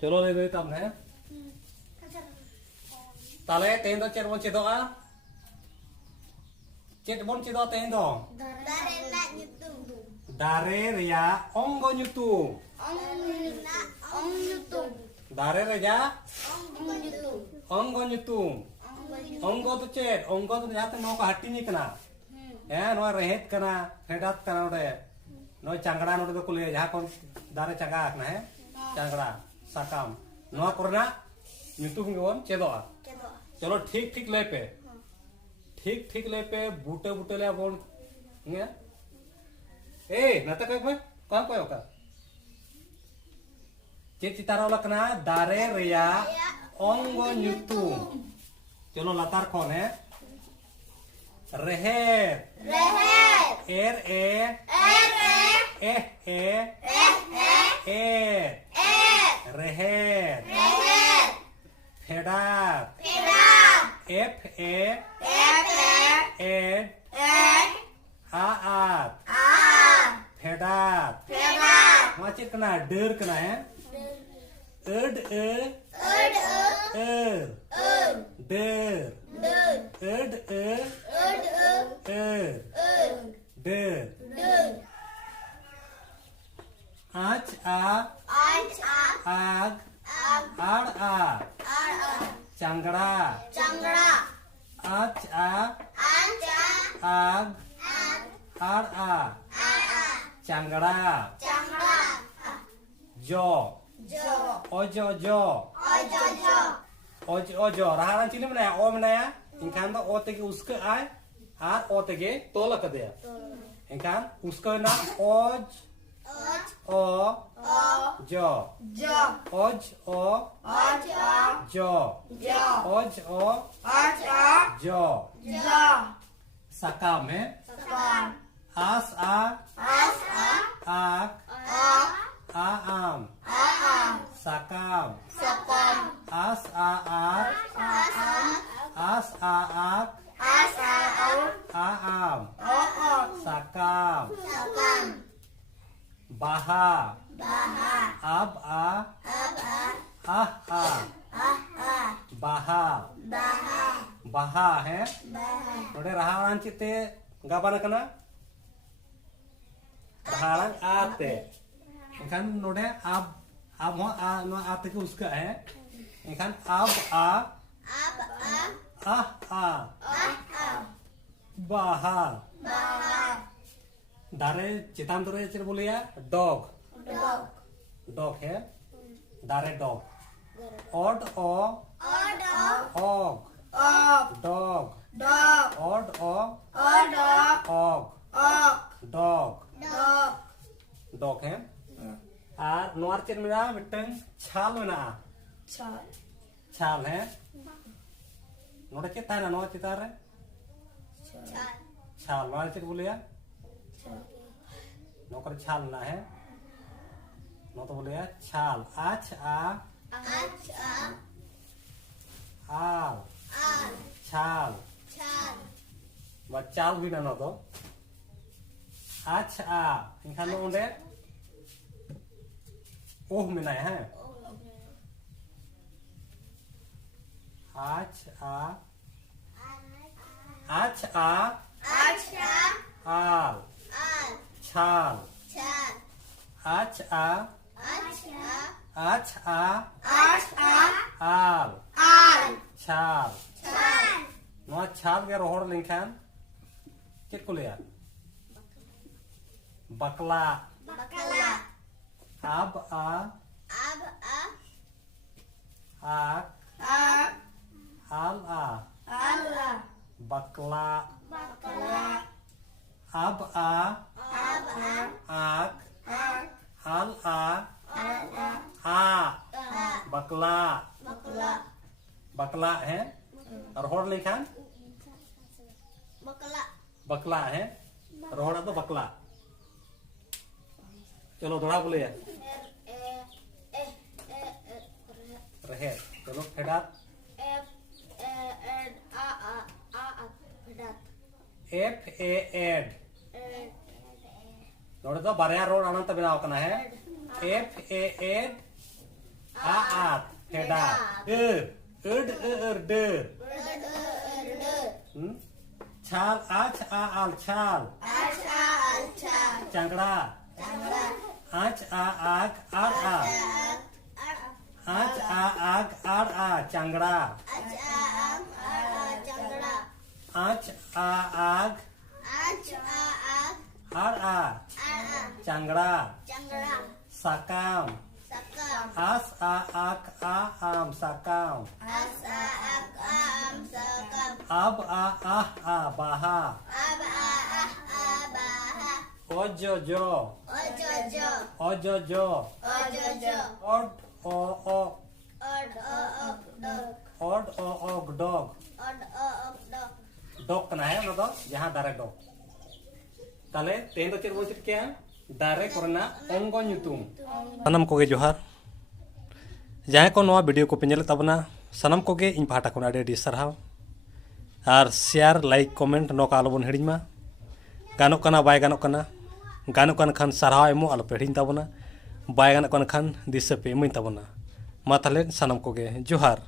चलो ले ले तब है ताले तेन दो चेर बोन चेदोगा चेट बोन चेदो तेन दो दारे रिया ओंगो nyutung दारे रिया ओंगो nyutung ओंगो तो चेट ओंगो तो जाते नो को हट्टी नहीं कना है नो रहेत कना फेडात कना नोडे नो चांगड़ा नोडे तो कुले जहां कोन दारे चंगा कना है चांगड़ा साकाम नो करना nyutung के बोन चेदोगा चलो ठीक ठीक ले पे बूटे बूटे ले bone nya nata kau apa ya kak? Cita rola kena dare ria onggo nyutung. Colo latar kon ya. Reher. R e reher. Fedat. F e ed aat. Fedat. Macet kena der kena ya. Der. Der. Ach ag ad a Changra. Ach ag ad a Changra. Jo. Ojo. Rahalan cili mana ya? O mana ya? Ingkan to o tege uske ay, ar o tege tolak kade ya. Ingkan uske na oj o jo. Oj o jo. Oj o jo. Sakam है as a ak aam sakam as a ak aam sakam baha ab a baha है नोडे रहावान चिते गाबाना कना रहावान आते इनखान नोडे अब हो no आते के उसका है इनखान अब आ बाहा दारे चितान तोरे चेर बोलिया डॉग है दारे dog odd o og dog odd o og dog है और नोर चेर मेरा मिटन छाल में ना छाल है नोड़े चिता है ना नोर चिता रे छाल नोर चेर बोलिया नौकर छाल ना है नो तो बोलिया छाल आच आल छाल चाल भी ना तो अच्छा इनखान उन्हें ओह मिला है अच्छा आल छाल अच्छा आल छाल नोआ छाल के रोहड़ लिंखान चेक को लिया बकला अब आ आल आ बकला अब आ आक आल आ बकला है रोहड़ लिखान बकला है रोहड़ा तो बकला चलो थोड़ा बोले रहे चलो फेडात F A ed नोड़े तो बारया रोड अनंत बनाव कना है F A ed aat heda der chal ach al chal changda ach ag ar changda ach ag ar changda sakam as ag am sakam ab baha ojo od dog dog kena ya no jahan dare dog tale ten do cer bo cer ke dare korna onggo nyutum sanam koge johar jahan ko noa video ko penyel tabna sanam koge इन पाटा को adi sarhaw ar share like comment no ka alobon hedin ma ganok kana bay ganok kana ganok kan khan sarhaw emo alo pedin tabona bay ganok kan khan disse pe emin tabona ma tale sanam koge johar